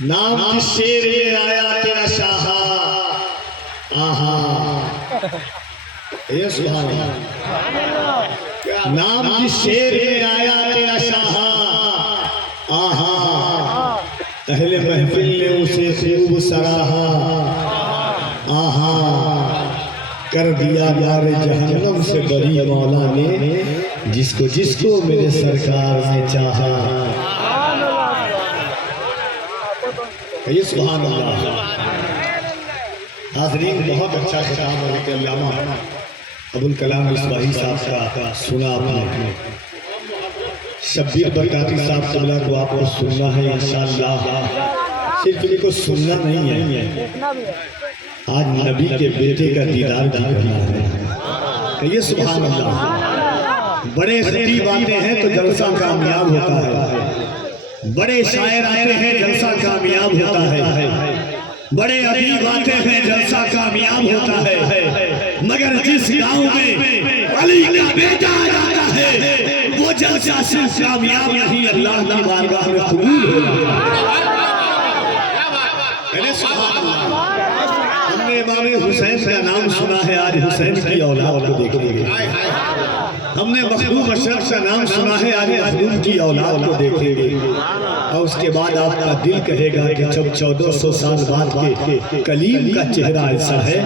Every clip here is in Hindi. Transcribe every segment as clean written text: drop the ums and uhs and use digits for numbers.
नाम की शेर में आया तेरा शाह। आहा ये सुभान अल्लाह। नाम की शेर में आया तेरा शाह। आहा अहले महफिल ने उसे खूब सराहा। आहा कर दिया यार जहन्नम से बरी मौला ने, जिसको जिसको मेरे सरकार ने चाहा। ये सुभान अल्लाह। हाज़रीन बहुत अच्छा खिताब है अल्लामा अबुल कलाम मिसबाही साहब का सुना आपने। शब्बीर बरकाती साहब क़िबला को आपको सुनना है इंशाअल्लाह। सिर्फ इनको सुनना नहीं है, आज नबी के बेटे का दीदार भी करना है। ये सुभान अल्लाह। बड़े खतीब आते हैं तो जलसा कामयाब होता है, बड़े शायर आते हैं जलसा कामयाब होता है, बड़े अदीब आते हैं जलसा कामयाब होता है। मगर जिस गांव में अली का बेटा आ जाता है वो जलसा सिर्फ कामयाब नहीं, अल्लाह की बारगाह में कबूल होता है। हमने इमाम हुसैन का नाम सुना है, आज हुसैन की औलाद को देखेंगे। हमने मखदूम अशरफ का नाम सुना है, आज मखदूम की औलाद को देखेंगे। और उसके बाद आपका दिल कहेगा कि जब 1400 साल बाद के कलीम का चेहरा ऐसा है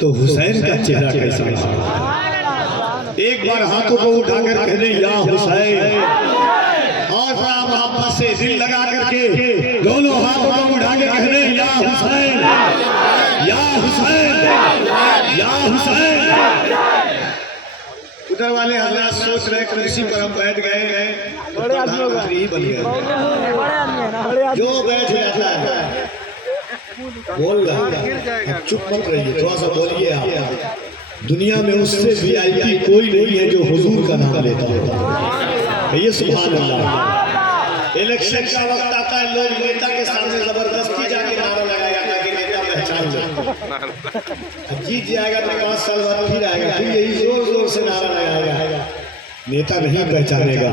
तो हुसैन का चेहरा कैसा है। एक बार हाथों को उठाकर कहने या हुसैन, और मोहब्बत से दिल लगा करके दोनों हाथों को उठाकर कहने या हुसैन, या हुसैन, या हुसैन। उधर वाले हजरात सोच रहे कुर्सी पर हम बैठ गए, बड़े आदमी बन गए। जो बैठ जाता है बोल रहा है, चुप मत रहिए, थोड़ा सा बोलिए आप। दुनिया में उससे वीआईपी कोई नहीं है जो हुजूर का नाम लेता है। ये सुभान अल्लाह। इलेक्शन का वक्त आता है, लोग नेता के सामने जबरदस्ती जाके नारा लगाया ताकि नेता पहचान जाए। जीत जाएगा तो 5 साल बाद फिर आएगा, फिर यही जोर जोर से नारा लगाएगा, नेता नहीं पहचानेगा।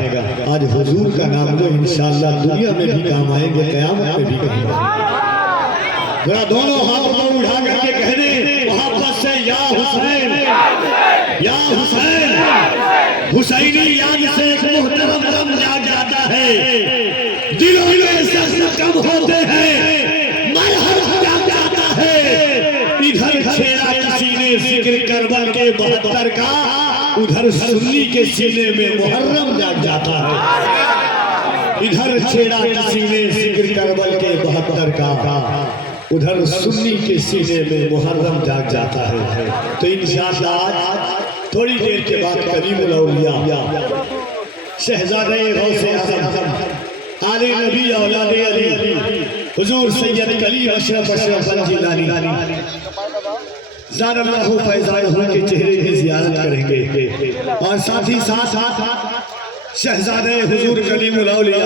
आज हुजूर का नाम लो, इंशाअल्लाह दुनिया में भी काम आएंगे, क़यामत में भी काम आएंगे। जरा दोनों हाथों को उठा करके कहने मोहब्बत से या हुसैन, या हुसैन। हुसैनी याद से एक मुहतरम दम जाग जाता है, दिलों में जज्ब कम होते हैं, मरहम जाग जाता है। इधर छेड़ा किसी ने जिक्र करबल के 72 का, उधर सुन्नी के सीने में मुहर्रम जाग जाता है। इधर छेड़ा किसी ने जिक्र करबल के 72 का, उधर सुन्नी के सीने में मुहर्रम जाग जाता है। तो इंशाअल्लाह थोड़ी देर के बाद करीमुल औलिया शहजादे गौसे आज़म आले नबी औलादे अली हुजूर सैयद कलीम अशरफ जिलानी ज़ादल्लाहु फैज़ाहु के चेहरे की ज़ियारत करेंगे। और साथ ही साथ शहजादे हुजूर कलीमुल औलिया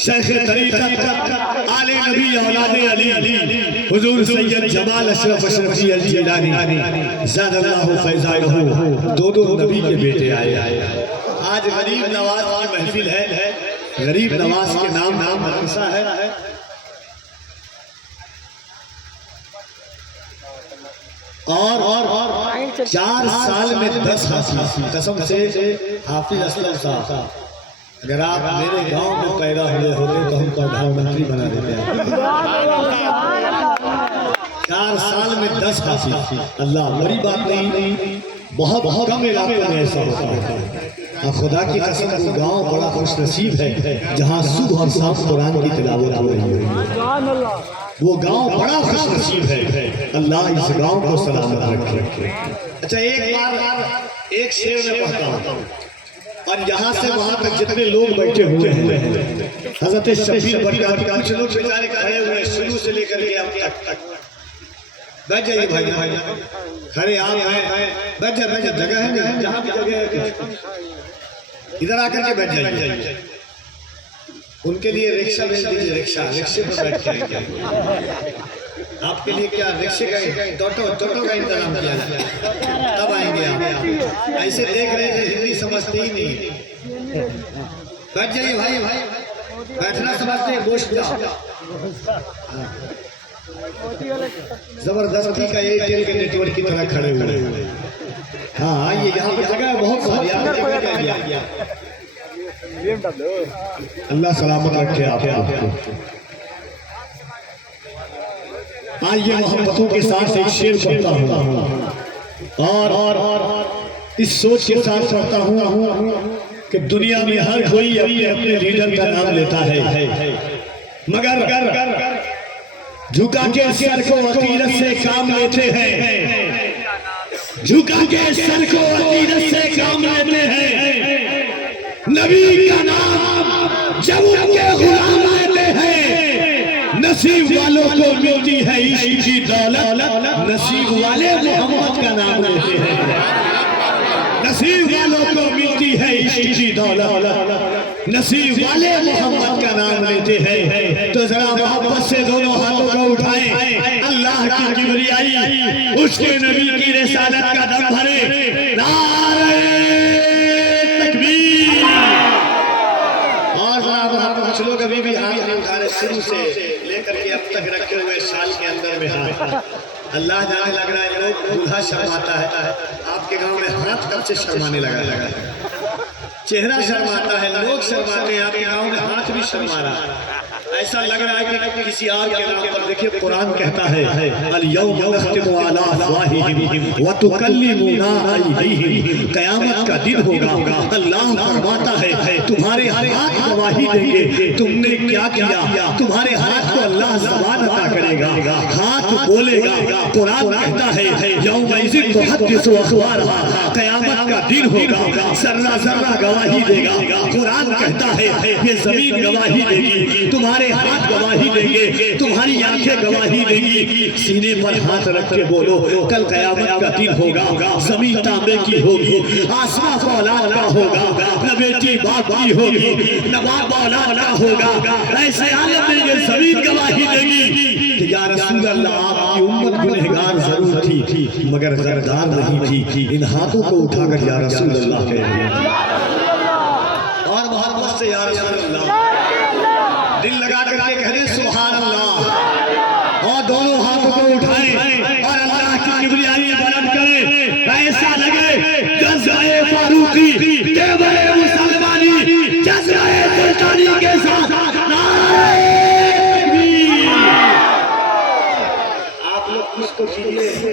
शेख तरीक़त आले नबी औलादे अली हुजूर सैयद जमाल अशरफ जिलानी ज़ादल्लाहु फैज़ाहु दो नबी के बेटे आए। आज गरीब नवाज की महफिल है, गरीब नवाज के नाम मदरसा है। और 4 साल में 10 हाफिज, कसम से हाफिज असलम साहब, अगर आप मेरे गांव में पैदा हुए होते तो हम प्रधानमंत्री बना देते हैं। 4 साल में 10 हाफिज, अल्लाह बड़ी बात नहीं, बहुत कम इलाकों में ऐसा होता है। और खुदा की कसम वो गांव बड़ा खुशनसीब है जहाँ सुबह और शाम कुरान की तिलावत हो रही है। वो गांव बड़ा खुशनसीब है, अल्लाह इस गांव को सलामत रखे। अच्छा, एक बार एक शेर में पढ़ता हूँ, और यहाँ से वहाँ तक जितने लोग बैठे हुए हैं, हज़रत शब्बीर बरकाती कुछ लोग बेचारे खड़े हुए शुरू से लेकर के अब तक। बैठ जाइए भाई, खड़े आप हैं, बैठ जाइए, जगह है जहाँ भी जगह है, इधर आकर के बैठ जाइए। उनके लिए रिक्शा भेज दीजिए, रिक्शे पर बैठ जाएंगे। आपके लिए क्या रिक्शे का टोटो का इंतजाम किया जाए, तब आएंगे आप। ऐसे देख रहे हैं हिंदी समझते ही नहीं। बैठ जाइए भाई, बैठना समझते हैं, गोश्त जाओ। जबरदस्ती का एयरटेल के नेटवर्क की तरह खड़े हुए। हाँ ये यहाँ पर जगह बहुत सारी, अल्लाह सलामत रखे आपको। आज ये मोहब्बतों के साथ एक शेर पढ़ता हूँ और इस सोच के साथ पढ़ता हूँ कि दुनिया में हर कोई अपने अपने लीडर का नाम लेता है, मगर झुका के सर को अकीदत से काम लेते हैं, झुका के सर को अकीदत से काम लेते हैं। नबी का नाम जब उनके गुलाम लेते हैं, नसीब वालों को मिलती है इश्क की दौलत, नसीब वाले मोहम्मद का नाम लेते हैं, नसीब वालों को मिलती है इश्क की दौलत, नसीब वाले मोहम्मद का नाम लेते हैं। तो जरा मोहब्बत से दोनों हाथों को उठाएं, अल्लाह की किबरियाई उसके नबी की रिसालत का दम भरे, नारे तकबीर। और जरा कुछ लोग अभी भी हाथ नहीं उठा रहे, शुरू से लेकर के अब तक रखे हुए साल के अंदर में हाथ। अल्लाह जाने लग रहा है लोग दूल्हा शर्माता है, आपके गांव में हाथ कब से शर्माने लगा, चेहरा शर्माता है, लोग शर्माते हैं, आपके गांव में हाथ भी शर्मा रहा है। ऐसा लग रहा है कि किसी और के नाम पर। देखिए कुरान कहता है अल-यौम नख्तिमु अला अफ़वाहिहिम व तुकल्लिमुना अयदीहिम, क़यामत का दिन होगा, अल्लाह फरमाता है तुम्हारे हाथ गवाही देंगे तुमने क्या किया, तुम्हारे हाथ को अल्लाह ज़बान अता करेगा, हाथ बोलेगा। कुरान कहता है यौमइज़िन तुहद्दिसु अख़बारहा, क़यामत का दिन होगा, ज़र्रा ज़र्रा गवाही देगा। कुरान कहता है ये ज़मीन गवाही देगी, तुम्हारे हाथ गवाही देंगे, तुम्हारी आंखें गवाही देंगी। सीने पर हाथ रख के बोलो कल क़यामत का दिन होगा, ज़मीन तांबे की होगी, आसमां औलाद का होगा, न बेटी बाप की होगी, न बाप औलाद का होगा। ऐसे हालत में ये ज़मीन गवाही देगी कि या रसूल अल्लाह आपकी उम्मत गुनहगार जरूर थी मगर गद्दार नहीं थी। इन हाथों को उठाकर या रसूल अल्लाह कह रहे हैं और मोहब्बत से या रसूल अल्लाह दिल लगा करके कह रहे सुभान अल्लाह, और दोनों हाथों को उठाएं और अल्लाह की किबरियाई बुलंद करें। ऐसा लगे जज़्बाए फारूकी तेवरे मुसलमानी जज़्बाए सुल्तानी के साथ नारे तकबीर। आप लोग कुछ तो कीजिए,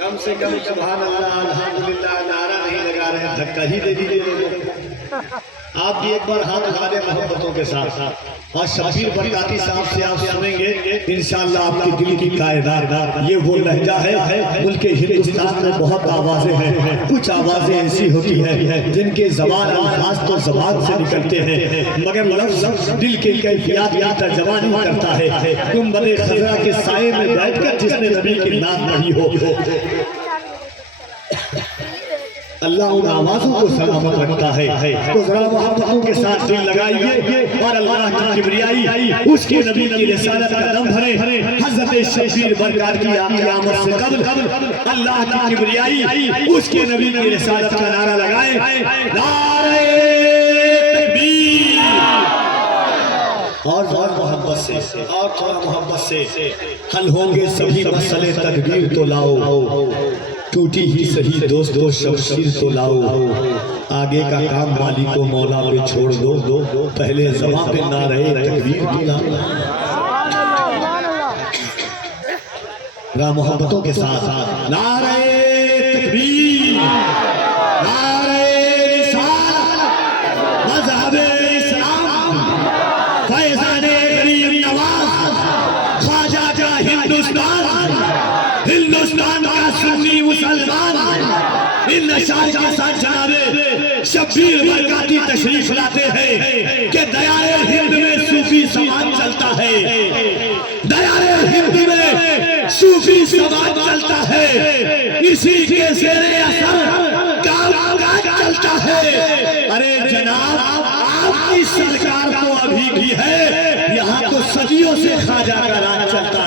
कम से कम सुभान अल्लाह अल्हम्दुलिल्लाह नारा नहीं लगा रहे हैं, धक्का ही दे दीजिए। आप भी एक बार हाथ उठा दें मोहब्बतों के साथ। और शबीर बरकाती साहब से आप सुनेंगे इंशाअल्लाह आपके दिल की कायदार। ये वो लहजा है, मुल्क हिंदुस्तान में बहुत आवाज़ें हैं, कुछ आवाज़ें ऐसी होती हैं जिनके ज़बान अल्फाज तो ज़बान से निकलते हैं मगर लफ्ज़ दिल के कैफियत की तर्जुमा नहीं करता है। गुंबदे खज़रा के साए में बैठकर जिसने नबी की नाम नहीं हो, अल्लाह उन आवाज़ों को सलामत रखता है। तो जरा मोहब्बतों के साथ दिल लगाइए और अल्लाह की किबरियाई उसके नबी की रिसालत का दम भरे। हज़रत शबीर बरकात की आमद से कब्ल अल्लाह की किबरियाई उसके नबी की रिसालत का नारा लगाए, नारे तकबीर। और मोहब्बत से और थोड़ा मोहब्बत से हल होंगे सभी मसले, तकबीर तो लाओ, टूटी ही सही दोस्तों शमशीर तो लाओ, आगे का काम मालिक को मौला पे छोड़ दो, पहले ज़बां पे ना रहे तकबीर तो लाओ। मोहब्बतों के साथ नारे तकबीर, नारे रिसालत, मज़हबे इस्लाम, फैज़ाने गरीब नवाज़, ख्वाजा का हिंदुस्तान, हिंदुस्तान का सुन्नी मुसलमान, इन नशार के साथ जनाबे शबीर बरकाती तशरीफ लाते हैं कि दयाए हिंद में सूफी समाज चलता है, दयाए हिंद में सूफी समाज चलता है, इसी के ज़ेरे असर कामकाज चलता है। अरे जनाब आपकी सरकार तो अभी भी है, यहाँ तो सदियों से ख्वाजा का राज चलता